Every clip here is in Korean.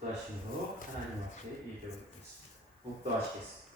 묵도하심으로 하나님 앞에 예배를 드리겠습니다. 묵도하시겠습니다.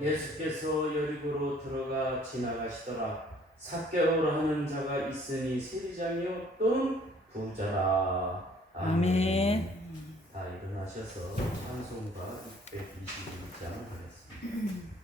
예수께서 여리고로 들어가 지나가시더라. 삭개오라 하는 자가 있으니 세리장이요 또는 부자라. 아멘. 다 일어나셔서 찬송가 622장 하겠습니다.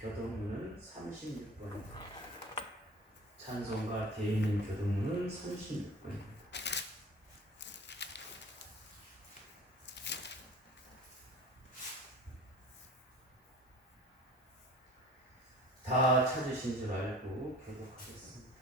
교동문은 36번. 찬송가 뒤에 있는 교동문은 36번입니다. 다 찾으신 줄 알고 교독하겠습니다.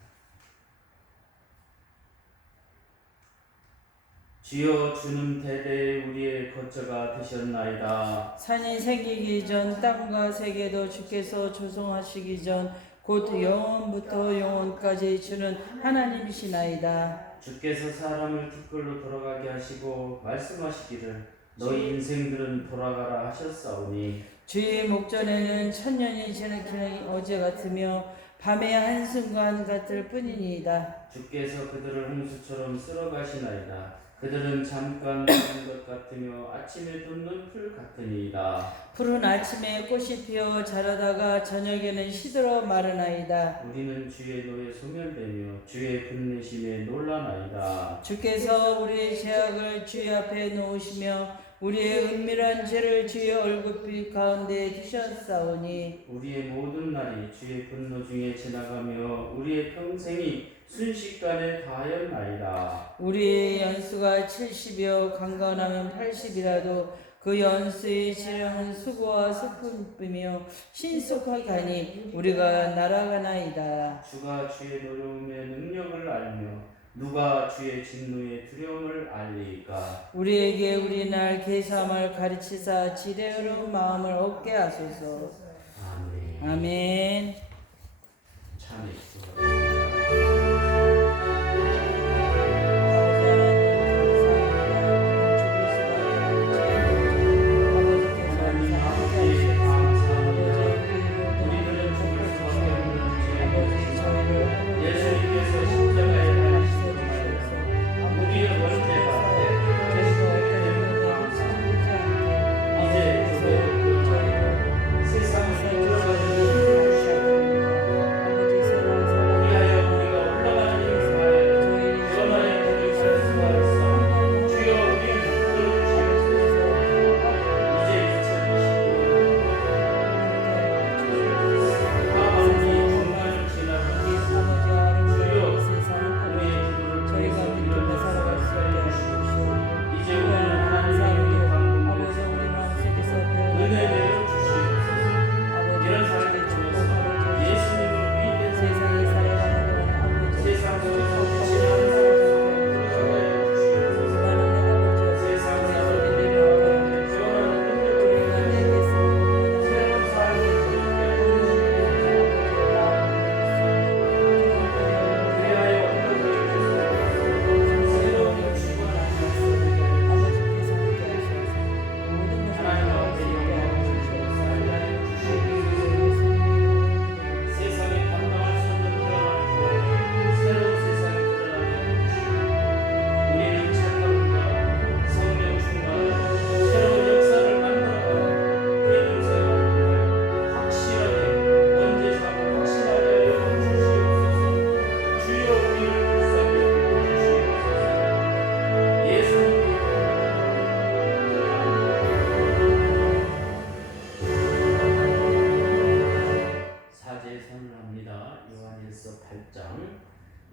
주여, 주는 대대에 우리의 거처가 되셨나이다. 산이 생기기 전 땅과 세계도 주께서 조성하시기 전 곧 영원부터 영원까지 주는 하나님이시나이다. 주께서 사람을 티끌로 돌아가게 하시고 말씀하시기를 너희 인생들은 돌아가라 하셨사오니 주의 목전에는 천년이 지나기는 어제 같으며 밤의 한순간 같을 뿐이니이다. 주께서 그들을 홍수처럼 쓸어가시나이다. 그들은 잠깐 보는 것 같으며 아침에 돋는 풀 같으니이다. 푸른 아침에 꽃이 피어 자라다가 저녁에는 시들어 마르나이다. 우리는 주의 노에 소멸되며 주의 분내심에 놀라나이다. 주께서 우리의 죄악을 주의 앞에 놓으시며 우리의 은밀한 죄를 주의 얼굴빛 가운데 두셨사오니 우리의 모든 날이 주의 분노 중에 지나가며 우리의 평생이 순식간에 다하였나이다. 우리의 연수가 70이요 강건하면 80이라도 그 연수의 질량은 수고와 슬픔이며 신속하게 가니 우리가 날아가나이다. 주가 주의 노려움의 능력을 알며 누가 주의 진노의 두려움을 알리까. 우리에게 우리 날 계삼을 가르치사 지혜로운 마음을 얻게 하소서. 아멘. 아멘. 찬이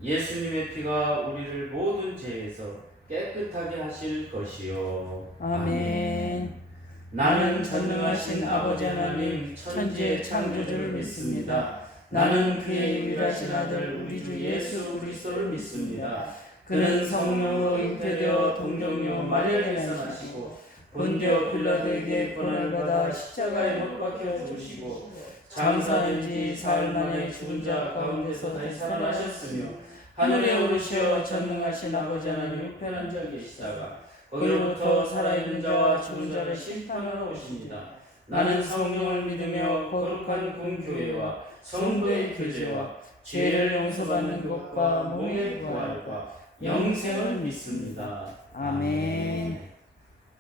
예수님의 피가 우리를 모든 죄에서 깨끗하게 하실 것이요. 아멘. 나는 전능하신 아버지 하나님 천지의 창조주를 믿습니다. 나는 그의 유일하신 아들 우리 주 예수 그리스도를 믿습니다. 그는 성령으로 잉태되어 동정녀 마리아에서 나시고 본디오 빌라도에게 고난을 받아 십자가에 못 박혀 죽으시고 장사된 지 사흘 만에 죽은 자 가운데서 다시 살아나셨으며 하늘에 오르시어 전능하신 아버지 하나님 우편에 앉아 계시다가 거기로부터 살아있는 자와 죽은 자를 심판하러 오십니다. 나는 성령을 믿으며 거룩한 공교회와 성도의 교제와 죄를 용서받는 것과 몸의 부활과 영생을 믿습니다. 아멘.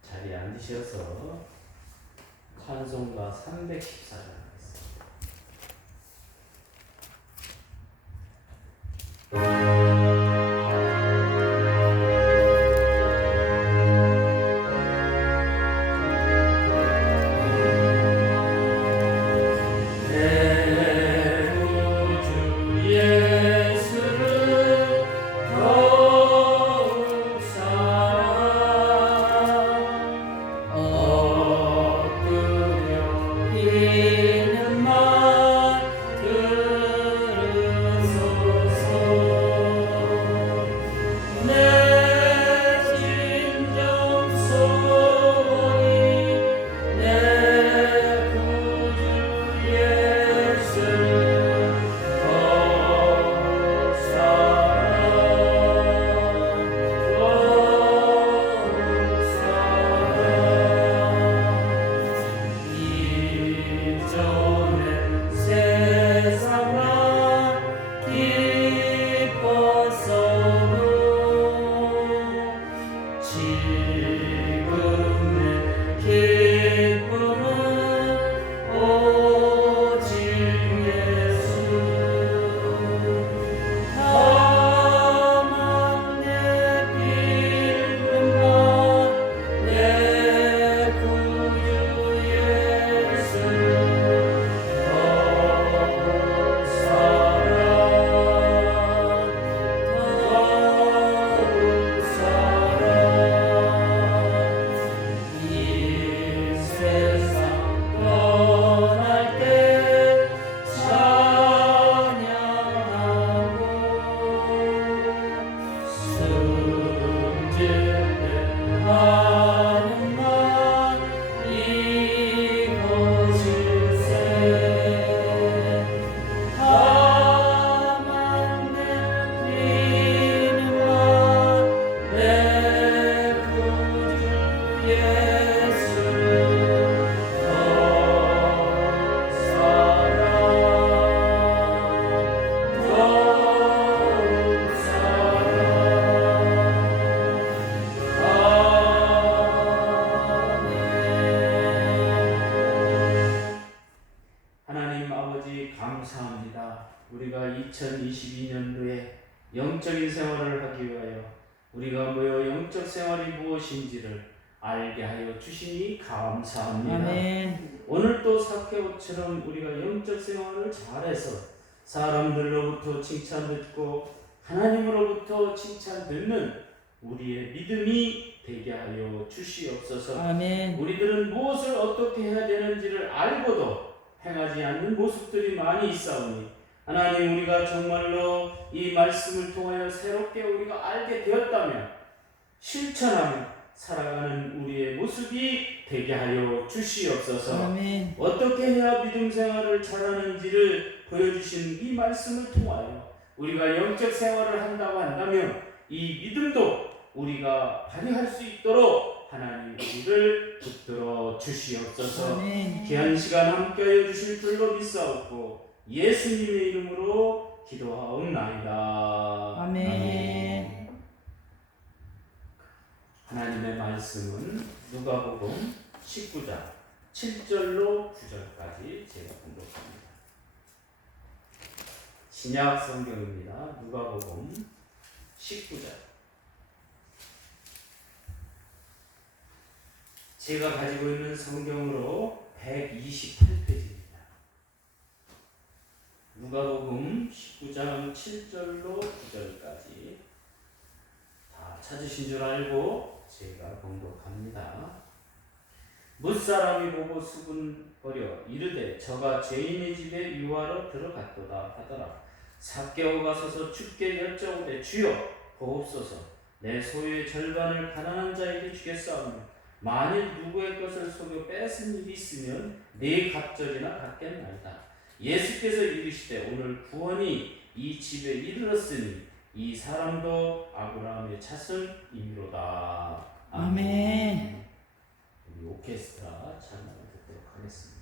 자리에 앉으셔서 찬송가 314장 하겠습니다. 감사합니다. 우리가 2022년도에 영적인 생활을 하기 위하여 우리가 모여 영적 생활이 무엇인지를 알게 하여 주시니 감사합니다. 아멘. 오늘 또 삭개오처럼 우리가 영적 생활을 잘해서 사람들로부터 칭찬 듣고 하나님으로부터 칭찬 듣는 우리의 믿음이 되게 하여 주시옵소서. 아멘. 우리들은 무엇을 어떻게 해야 되는지를 알고도 행하지 않는 모습들이 많이 있사오니 하나님, 우리가 정말로 이 말씀을 통하여 새롭게 우리가 알게 되었다면 실천하며 살아가는 우리의 모습이 되게 하여 주시옵소서. 아멘. 어떻게 해야 믿음 생활을 잘하는지를 보여주신 이 말씀을 통하여 우리가 영적 생활을 한다고 한다면 이 믿음도 우리가 발휘할 수 있도록 하나님 우리를 붙들어 주시옵소서. 아멘. 귀한 시간 함께하여 주실 줄로 믿사옵고 예수님의 이름으로 기도하옵나이다. 아멘. 하나님의 말씀은 누가복음 19장 7절로 9절까지 제가 공독합니다. 신약 성경입니다. 누가복음 19장. 제가 가지고 있는 성경으로 128페이지입니다. 누가복음 19장 7절로 9절까지. 찾으신 줄 알고 제가 봉독합니다. 뭇사람이 보고 수군거려 이르되 저가 죄인의 집에 유하러 들어갔도다 하더라. 삭개오가 서서 주께 여쭤오되 주여 보옵소서 내 소유의 절반을 가난한 자에게 주겠사오며 만일 누구의 것을 속여 뺏은 일이 있으면 네 갑절이나 갖겠나이다. 예수께서 이르시되 오늘 구원이 이 집에 이르렀으니 이 사람도 아브라함의 자손이로다. 아멘. 우리 오케스트라 찬양을 듣도록 하겠습니다.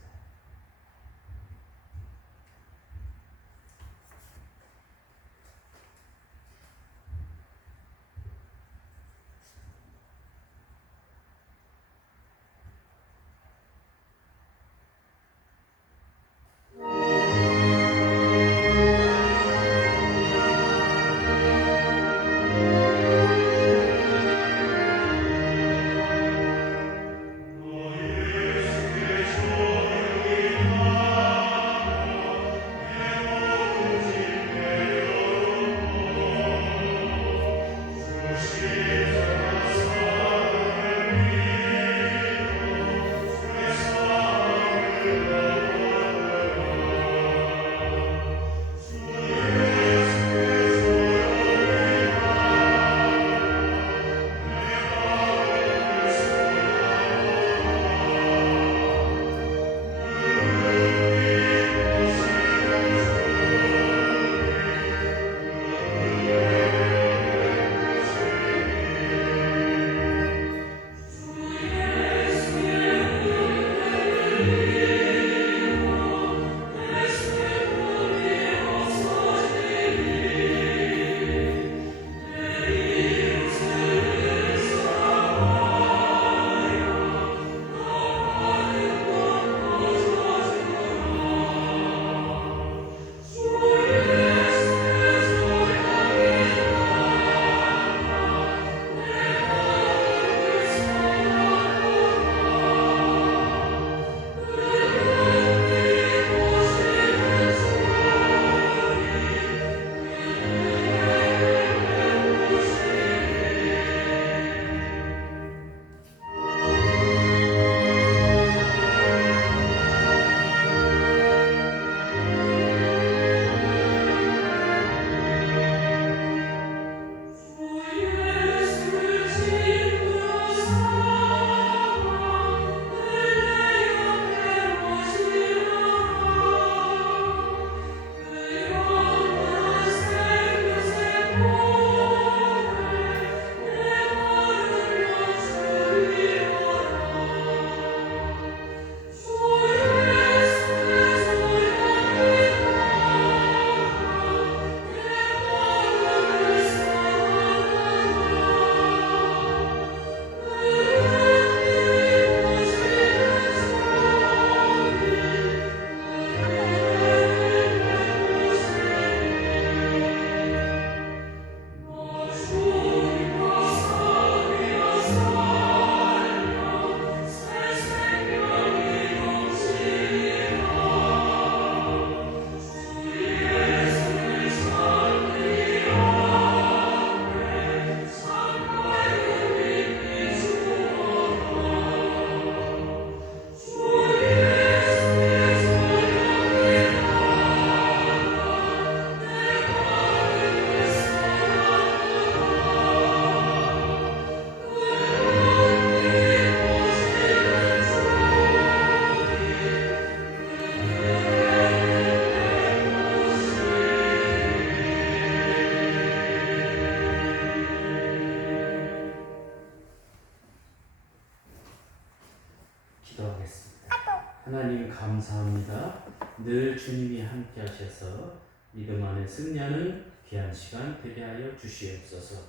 하나님 감사합니다. 늘 주님이 함께 하셔서 믿음 안에 승리하는 귀한 시간 되게 하여 주시옵소서.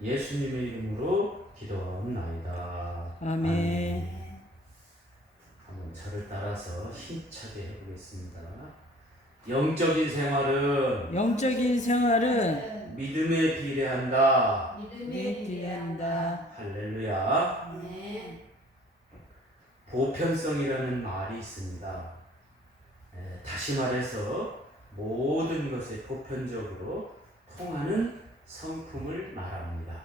예수님의 이름으로 기도하옵나이다. 아멘. 한번 저를 따라서 힘차게 해보겠습니다. 영적인 생활은 믿음에 비례한다. 할렐루야. 보편성이라는 말이 있습니다. 다시 말해서 모든 것에 보편적으로 통하는 성품을 말합니다.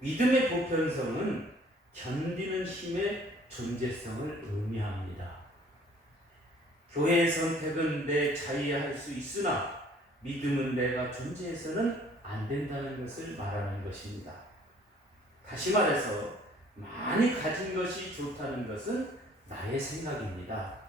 믿음의 보편성은 견디는 힘의 존재성을 의미합니다. 교회의 선택은 내 자유에 할 수 있으나 믿음은 내가 존재해서는 안 된다는 것을 말하는 것입니다. 다시 말해서 많이 가진 것이 좋다는 것은 나의 생각입니다.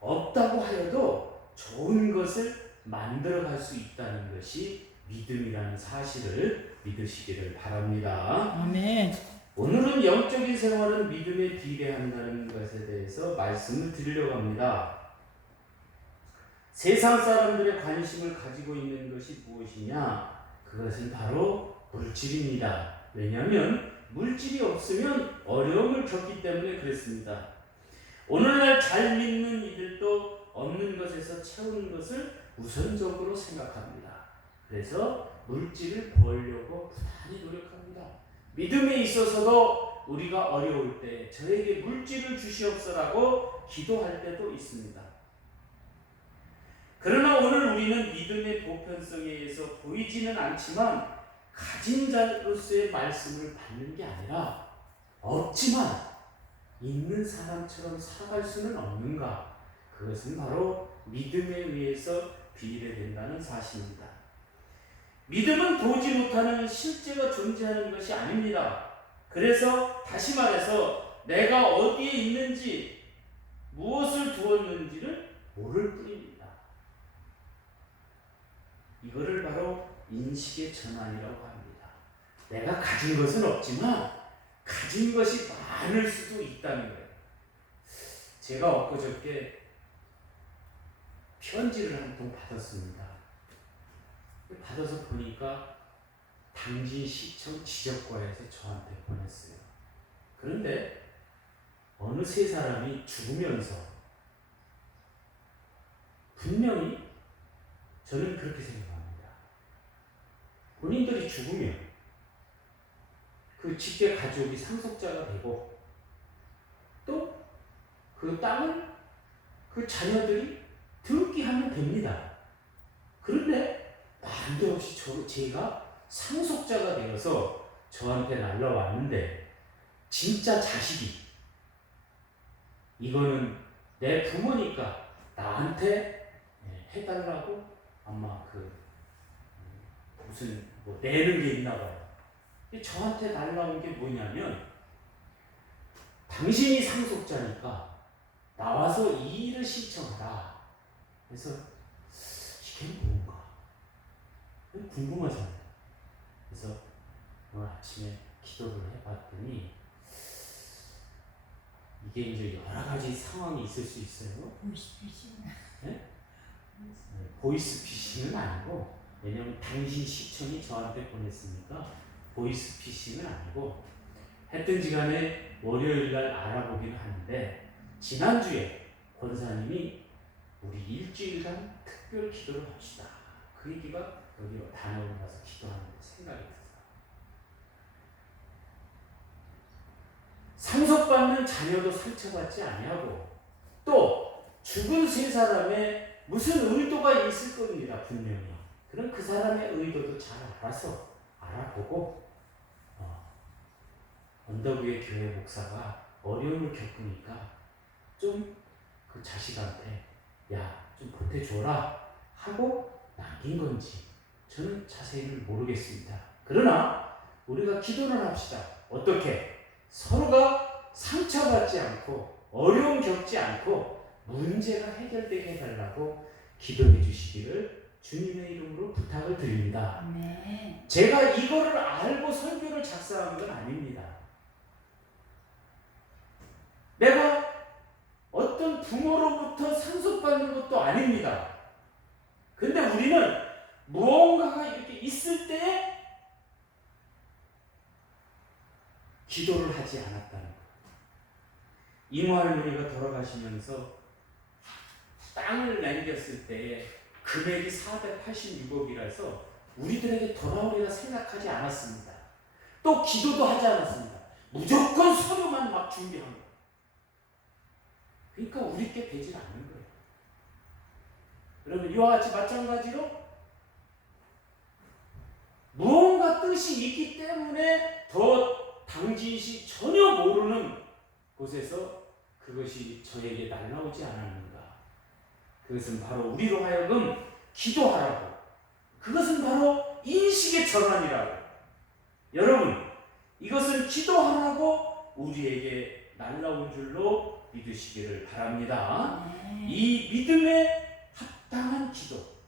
없다고 하여도 좋은 것을 만들어갈 수 있다는 것이 믿음이라는 사실을 믿으시기를 바랍니다. 아멘. 오늘은 영적인 생활은 믿음에 비례한다는 것에 대해서 말씀을 드리려고 합니다. 세상 사람들의 관심을 가지고 있는 것이 무엇이냐? 그것은 바로 물질입니다. 왜냐하면 물질이 없으면 어려움을 겪기 때문에 그렇습니다. 오늘날 잘 믿는 이들도 없는 것에서 채우는 것을 우선적으로 생각합니다. 그래서 물질을 벌려고 부단히 노력합니다. 믿음에 있어서도 우리가 어려울 때 저에게 물질을 주시옵소라고 기도할 때도 있습니다. 그러나 오늘 우리는 믿음의 보편성에 의해서 보이지는 않지만 가진 자로서의 말씀을 받는 게 아니라 없지만 있는 사람처럼 살아갈 수는 없는가? 그것은 바로 믿음에 의해서 비례된다는 사실입니다. 믿음은 보지 못하는 실제가 존재하는 것이 아닙니다. 그래서 다시 말해서 내가 어디에 있는지 무엇을 두었는지를 모를 뿐입니다. 이거를 바로 인식의 전환이라고 합니다. 내가 가진 것은 없지만 가진 것이 많을 수도 있다는 거예요. 제가 엊그저께 편지를 한 통 받았습니다. 받아서 보니까 당진시청 지적과에서 저한테 보냈어요. 그런데 어느 세 사람이 죽으면서 분명히 저는 그렇게 생각합니다. 본인들이 죽으면 그 직계 가족이 상속자가 되고 또 그 땅을 그 자녀들이 등기하면 됩니다. 그런데 난데없이 제가 상속자가 되어서 저한테 날라왔는데 진짜 자식이 이거는 내 부모니까 나한테 해달라고 아마 무슨 내는 게 있나 봐요. 저한테 날라온 게 뭐냐면 당신이 상속자니까 나와서 이 일을 신청하라. 그래서 이게 뭔가 궁금하잖아요. 그래서 오늘 아침에 기도를 해봤더니 이게 이제 여러 가지 상황이 있을 수 있어요. 보이스피싱. 네? 보이스피싱은 아니고, 왜냐면 당신 시청이 저한테 보냈으니까 보이스피싱은 아니고, 했든지 간에 월요일날 알아보기는 하는데 지난주에 권사님이 우리 일주일간 특별 기도를 합시다. 그 얘기가 여기 단원에 가서 기도하는데 생각이 들어요. 상속받는 자녀도 상처받지 아니하고 또 죽은 세 사람의 무슨 의도가 있을 겁니다. 분명히. 그럼 그 사람의 의도도 잘 알아보고 언덕 위의 교회 목사가 어려움을 겪으니까 좀 그 자식한테 좀 보태줘라 하고 남긴 건지 저는 자세히는 모르겠습니다. 그러나 우리가 기도를 합시다. 어떻게? 서로가 상처받지 않고 어려움 겪지 않고 문제가 해결되게 해달라고 기도해 주시기를 주님의 이름으로 부탁을 드립니다. 아멘. 제가 이거를 알고 설교를 작성한 건 아닙니다. 내가 어떤 부모로부터 상속받는 것도 아닙니다. 근데 우리는 무언가가 이렇게 있을 때에 기도를 하지 않았다는 거예요. 이모 할머니가 돌아가시면서 땅을 남겼을 때에 금액이 486억이라서 우리들에게 돌아오리라 생각하지 않았습니다. 또 기도도 하지 않았습니다. 무조건 서류만 막 준비한 거예요. 그러니까 우리께 되질 않는 거예요. 여러분 이와 같이 마찬가지로 무언가 뜻이 있기 때문에 더 당진시 전혀 모르는 곳에서 그것이 저에게 날라오지 않았는가. 그것은 바로 우리로 하여금 기도하라고, 그것은 바로 인식의 전환이라고. 여러분, 이것은 기도하라고 우리에게 날라온 줄로 믿으시기를 바랍니다. 이 믿음에 합당한 기도,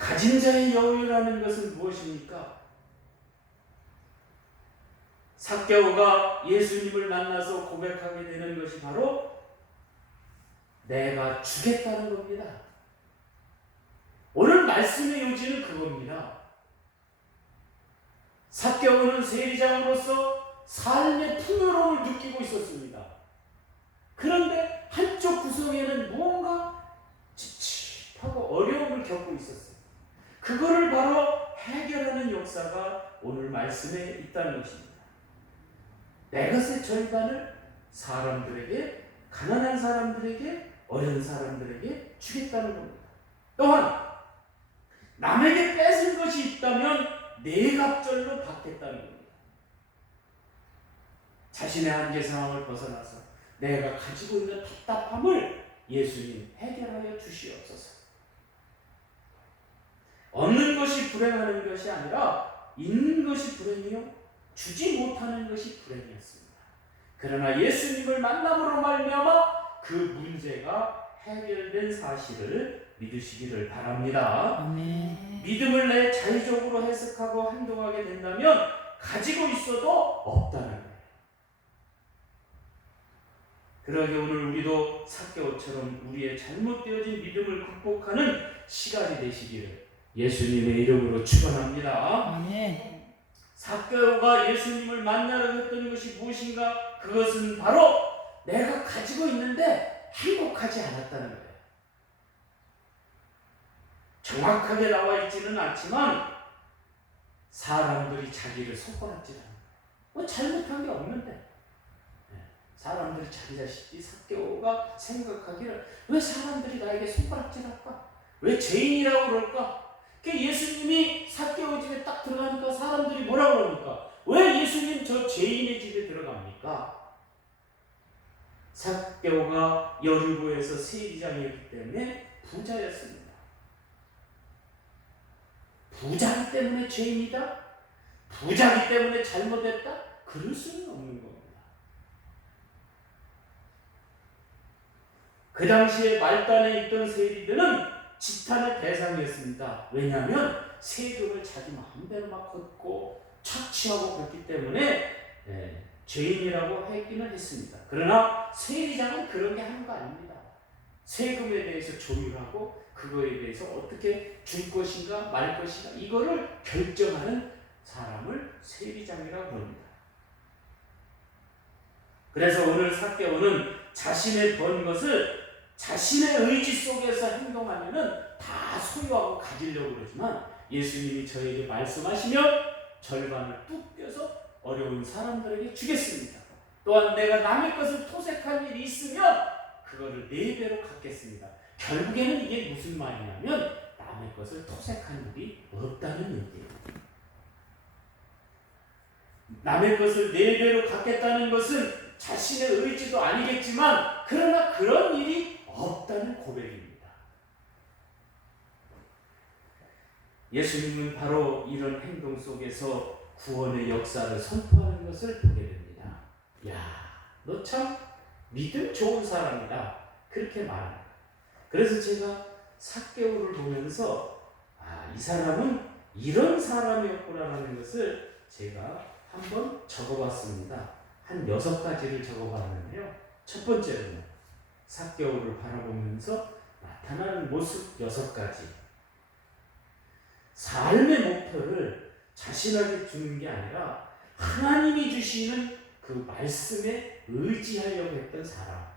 가진 자의 여유라는 것은 무엇입니까? 삭개오가 예수님을 만나서 고백하게 되는 것이 바로 내가 주겠다는 겁니다. 오늘 말씀의 요지는 그겁니다. 삭개오는 세리장으로서 삶의 풍요로움을 느끼고 있었습니다. 그런데 한쪽 구석에는 무언가 찝찝하고 어려움을 겪고 있었어요. 그거를 바로 해결하는 역사가 오늘 말씀에 있다는 것입니다. 내 것의 절반을 사람들에게, 가난한 사람들에게, 어려운 사람들에게 주겠다는 겁니다. 또한 남에게 뺏은 것이 있다면 네 갑절로 받겠다는 겁니다. 자신의 한계 상황을 벗어나서 내가 가지고 있는 답답함을 예수님 해결하여 주시옵소서. 없는 것이 불행하는 것이 아니라 있는 것이 불행이요 주지 못하는 것이 불행이었습니다. 그러나 예수님을 만남으로 말미암아 그 문제가 해결된 사실을 믿으시기를 바랍니다. 아멘. 믿음을 내 자의적으로 해석하고 행동하게 된다면 가지고 있어도 없다는 거예요. 그러게 오늘 우리도 삭개오처럼 우리의 잘못되어진 믿음을 극복하는 시간이 되시기를 예수님의 이름으로 축원합니다. 아멘. 삭개오가 예수님을 만나려 했던 것이 무엇인가? 그것은 바로 내가 가지고 있는데 행복하지 않았다는 거예요. 정확하게 나와 있지는 않지만 사람들이 자기를 손가락질하는 거예요. 뭐 잘못한 게 없는데 사람들이 자기 자신이 삭개오가 생각하기를 왜 사람들이 나에게 손가락질할까? 왜 죄인이라고 그럴까? 예수님이 삭개오 집에 딱 들어가니까 사람들이 뭐라고 그럽니까? 왜 예수님 저 죄인의 집에 들어갑니까? 삭개오가 여리고에서 세리장이었기 때문에 부자였습니다. 부자기 때문에 죄인이다? 부자기 때문에 잘못했다? 그럴 수는 없는 겁니다. 그 당시에 말단에 있던 세리들은 지탄의 대상이었습니다. 왜냐하면 세금을 자기 마음대로 막 걷고 착취하고 그랬기 때문에 죄인이라고 했기는 했습니다. 그러나 세리장은 그런 게 하는 거 아닙니다. 세금에 대해서 조율하고 그거에 대해서 어떻게 줄 것인가 말 것인가 이거를 결정하는 사람을 세리장이라고 합니다. 그래서 오늘 삭개오는 자신의 번 것을 자신의 의지 속에서 행동하면은 다 소유하고 가지려고 그러지만 예수님이 저에게 말씀하시면 절반을 뚝 떼서 어려운 사람들에게 주겠습니다. 또한 내가 남의 것을 토색할 일이 있으면 그거를 4배로 갚겠습니다. 결국에는 이게 무슨 말이냐면 남의 것을 토색할 일이 없다는 얘기예요. 남의 것을 4배로 갚겠다는 것은 자신의 의지도 아니겠지만 그러나 그런 일이 없다는 고백입니다. 예수님은 바로 이런 행동 속에서 구원의 역사를 선포하는 것을 보게 됩니다. 야, 너 참 믿음 좋은 사람이다. 그렇게 말합니다. 그래서 제가 삭개오를 보면서 이 사람은 이런 사람이었구나라는 것을 제가 한번 적어봤습니다. 한 6가지를 적어봤는데요. 첫 번째로는 삭개오를 바라보면서 나타나는 모습 6가지. 삶의 목표를 자신에게 주는 게 아니라 하나님이 주시는 그 말씀에 의지하려고 했던 사람.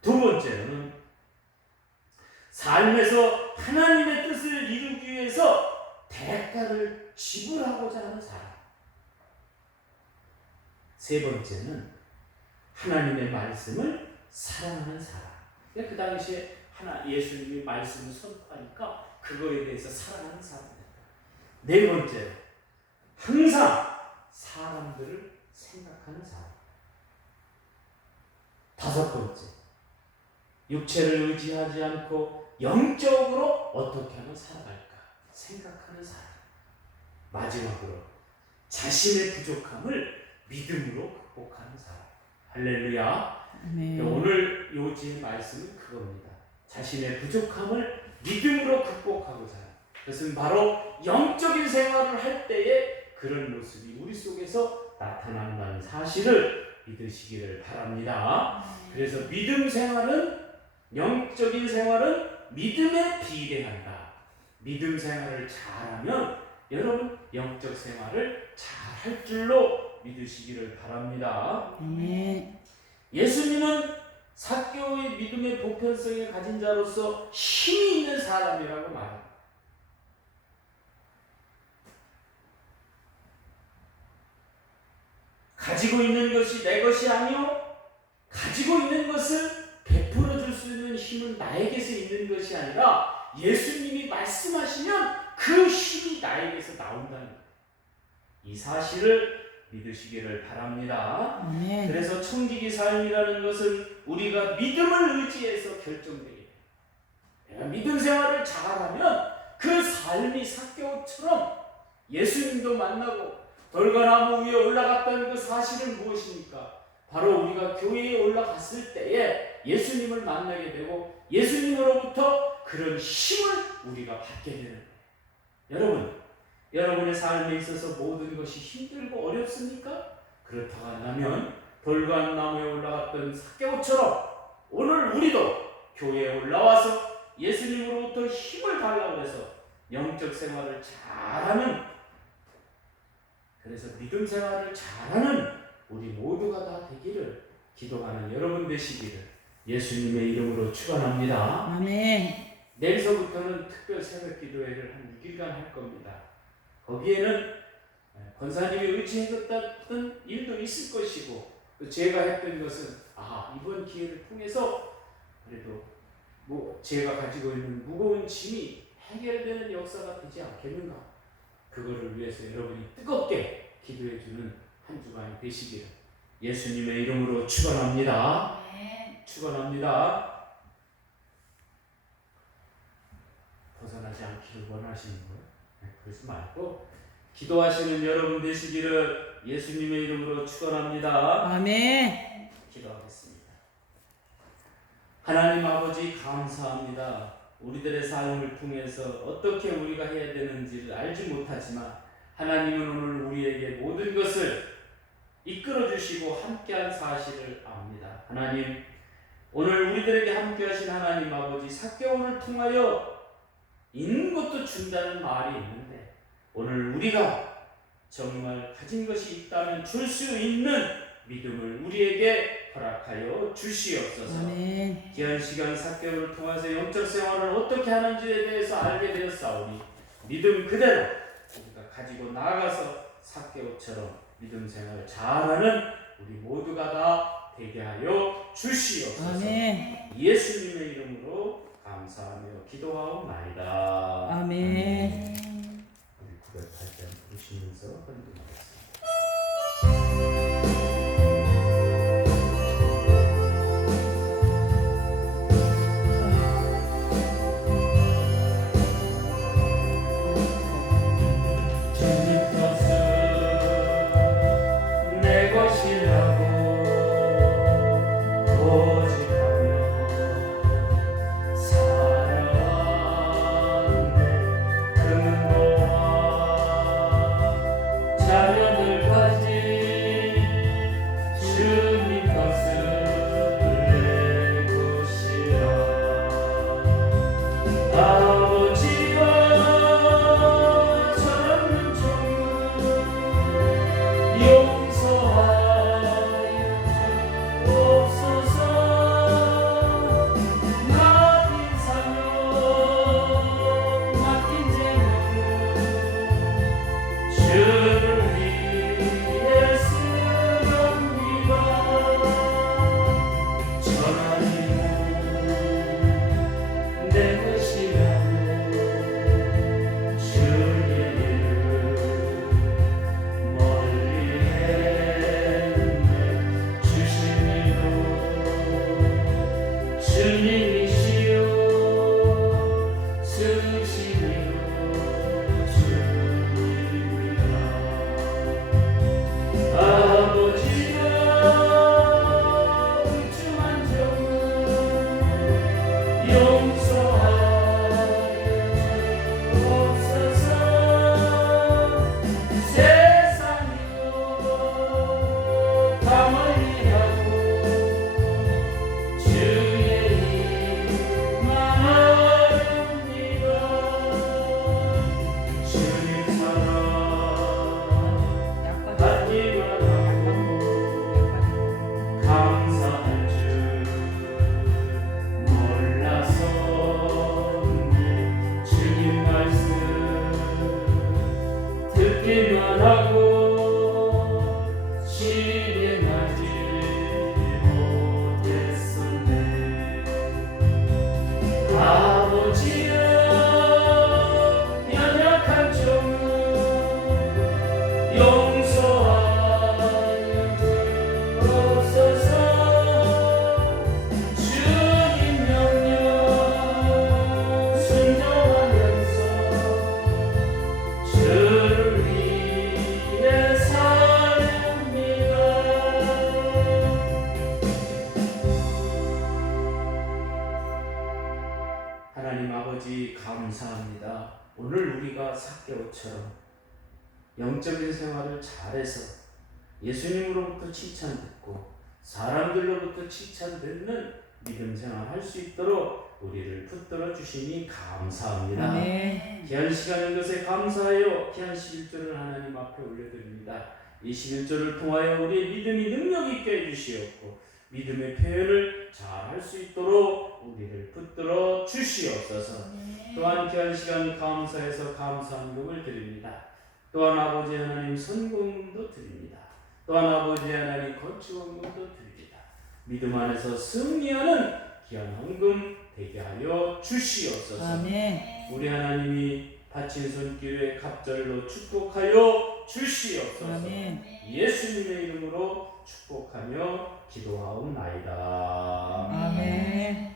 두 번째로는 삶에서 하나님의 뜻을 이루기 위해서 대가를 지불하고자 하는 사람. 세 번째는 하나님의 말씀을 사랑하는 사람. 그 당시에 예수님이 말씀을 선포하니까 그거에 대해서 살아가는 사람들. 네 번째, 항상 사람들을 생각하는 사람. 다섯 번째, 육체를 의지하지 않고 영적으로 어떻게 하면 살아갈까 생각하는 사람. 마지막으로 자신의 부족함을 믿음으로 극복하는 사람. 할렐루야. 네. 오늘 요지의 말씀은 그겁니다. 자신의 부족함을 믿음으로 극복하고자 하는. 그것은 바로 영적인 생활을 할 때에 그런 모습이 우리 속에서 나타난다는 사실을 믿으시기를 바랍니다. 그래서 믿음 생활은, 영적인 생활은 믿음에 비례한다. 믿음 생활을 잘하면 여러분 영적 생활을 잘할 줄로 믿으시기를 바랍니다. 네. 예수님은 삭개오의 믿음의 보편성을 가진 자로서 힘이 있는 사람이라고 말합니다. 가지고 있는 것이 내 것이 아니요, 가지고 있는 것을 베풀어 줄 수 있는 힘은 나에게서 있는 것이 아니라 예수님이 말씀하시면 그 힘이 나에게서 나온다는 거예요. 이 사실을 믿으시기를 바랍니다. 네. 그래서 청지기 삶이라는 것은 우리가 믿음을 의지해서 결정되게 돼요. 내가 믿음 생활을 잘하면 그 삶이 삭개오처럼 예수님도 만나고 돌가나무 위에 올라갔다는 그 사실은 무엇입니까? 바로 우리가 교회에 올라갔을 때에 예수님을 만나게 되고 예수님으로부터 그런 힘을 우리가 받게 되는 거예요. 여러분, 여러분의 삶에 있어서 모든 것이 힘들고 어렵습니까? 그렇다고 한다면 돌가나무에 올라갔던 삭개오처럼 오늘 우리도 교회에 올라와서 예수님으로부터 힘을 달라고 해서 영적 생활을 잘하는, 그래서 믿음 생활을 잘하는 우리 모두가 다 되기를 기도하는 여러분 되시기를 예수님의 이름으로 축원합니다. 아멘. 내일서부터는 특별 새벽 기도회를 한 6일간 할 겁니다. 거기에는 권사님이 의지해줬던 일도 있을 것이고, 또 제가 했던 것은 이번 기회를 통해서 그래도 제가 가지고 있는 무거운 짐이 해결되는 역사가 되지 않겠는가, 그거를 위해서 여러분이 뜨겁게 기도해주는 한 주간이 되시기를 예수님의 이름으로 축원합니다. 축원합니다. 벗어나지 않기를 원하시는 거예요. 그러지 말고 기도하시는 여러분 되시기를 예수님의 이름으로 축원합니다. 아멘. 기도하겠습니다. 하나님 아버지 감사합니다. 우리들의 삶을 통해서 어떻게 우리가 해야 되는지를 알지 못하지만 하나님은 오늘 우리에게 모든 것을 이끌어 주시고 함께한 사실을 압니다. 하나님, 오늘 우리들에게 함께하신 하나님 아버지, 삭개오를 통하여 있는 것도 준다는 말이 있는데 오늘 우리가 정말 가진 것이 있다면 줄 수 있는 믿음을 우리에게 허락하여 주시옵소서. 아멘. 귀한 시간 삭개오를 통해서 영적 생활을 어떻게 하는지에 대해서 알게 되었사오니 믿음 그대로 우리가 가지고 나아가서 삭개오처럼 믿음 생활을 잘하는 우리 모두가 다 되게 하여 주시옵소서. 아멘. 예수님의 이름으로 감사하며 기도하옵나이다. 아멘. 우리 908장 부르시면서 헌금하겠습니다. 자 감사합니다. 오늘 우리가 삭개오처럼 영적인 생활을 잘해서 예수님으로부터 칭찬 듣고 사람들로부터 칭찬 듣는 믿음 생활 할 수 있도록 우리를 붙들어 주시니 감사합니다. 아멘. 귀한 시간인 것에 감사하여 귀한 11조를 하나님 앞에 올려드립니다. 이 11조를 통하여 우리의 믿음이 능력 있게 해주시옵고 믿음의 표현을 잘 할 수 있도록 우리를 붙들어 주시옵소서. 또한 귀한 시간 감사해서 감사함금을 드립니다. 또한 아버지 하나님 선공금도 드립니다. 또한 아버지 하나님 건축원금도 드립니다. 믿음 안에서 승리하는 귀한 헌금 되게 하여 주시옵소서. 아멘. 우리 하나님이 바친 손길에 갑절로 축복하여 주시옵소서. 아멘. 예수님의 이름으로 축복하며 기도하옵나이다. 아멘.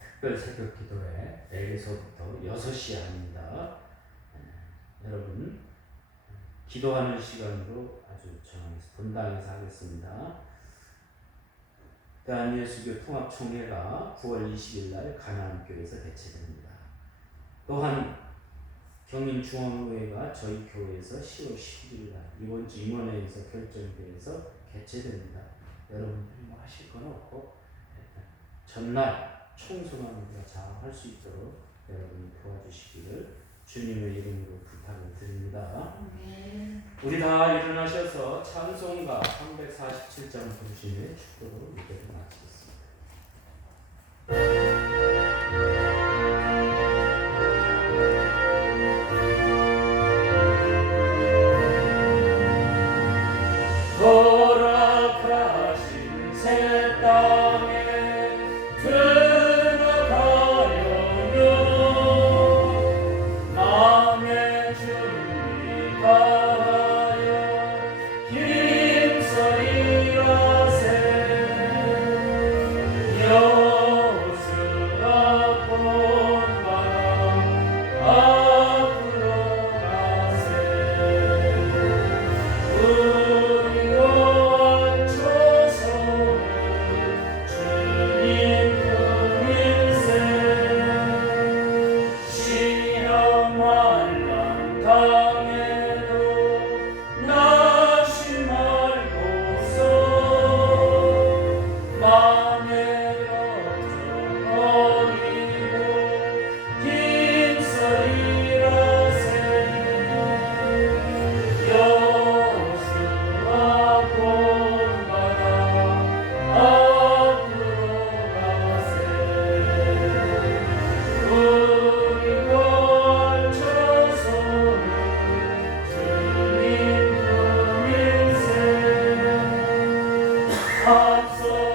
특별 새벽 기도회 내일서부터 6시 합니다. 여러분 기도하는 시간도 아주 정해서 분당해서 하겠습니다. 대한예수교 통합총회가 9월 20일 날 가나안교회에서 개최됩니다. 또한 경인중앙교회가 저희 교회에서 10월 11일 날 이번 주 임원회에서 결정돼서 개최됩니다. 여러분들이 뭐 하실 건 없고 전날 총소만 우리가 잘 할 수 있도록 여러분이 도와주시기를 주님의 이름으로 부탁을 드립니다. 우리 다 일어나셔서 찬송가 347장 부르심의 축도로 예배를 마치겠습니다. 허락하신 새 땅에 들어가려면 마음의 준비 다하여 힘써 일하세. 여호수아 본바람 앞으로 가세. 우리가 조선을 주님 품일세. 시험 만난 당에도 낙심 말고서 마음의 걱정 버리고 힘써 일하세. 여호수아 본바람 앞으로 가세. 우리가 조선을 주님 품일세.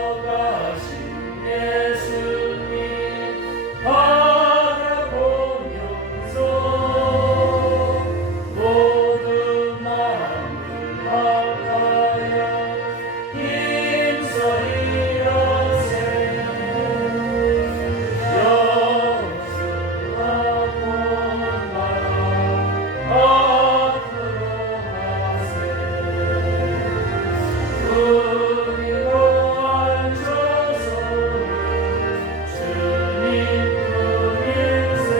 앞서가신 예수님 바라보면서 모두 마음을 합하여 힘써 일하세. 여호수아 본바람 앞으로 가세. 우리가 조선을 주님 품일세.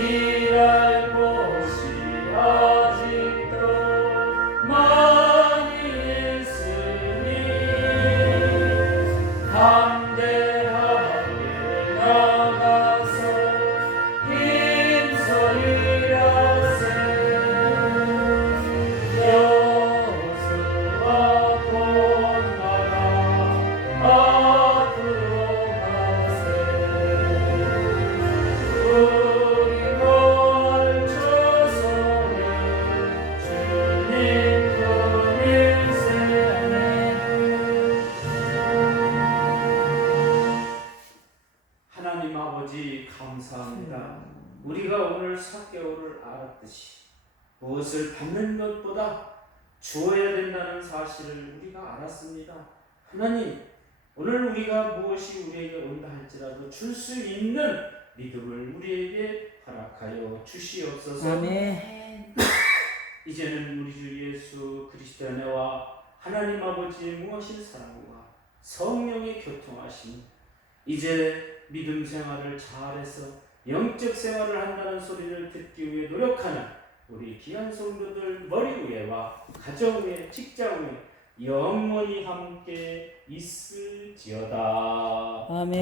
일할 곳이 아직도 많이 있으니 담대하게 나가서 힘써 일하세. 여호수아 본바람 앞으로 가세. 우리가 조선을 주님 품일세. 하나님 아버지 감사합니다. 우리가 오늘 삭개오를 알았듯이 무엇을 받는 것보다 주어야 된다는 사실을 우리가 알았습니다. 하나님, 오늘 우리가 무엇이 우리에게 온다 할지라도 줄 수 있는 믿음을 우리에게 허락하여 주시옵소서. 아멘. 이제는 우리 주 예수 그리스도의 은혜와 하나님 아버지의 무엇인 사랑과 성령의 교통하심 이제 믿음 생활을 잘해서 영적 생활을 한다는 소리를 듣기 위해 노력하는 우리 귀한 성도들 머리 위에와 가정 위에 직장 위에 영원히 함께 있을지어다. 아멘.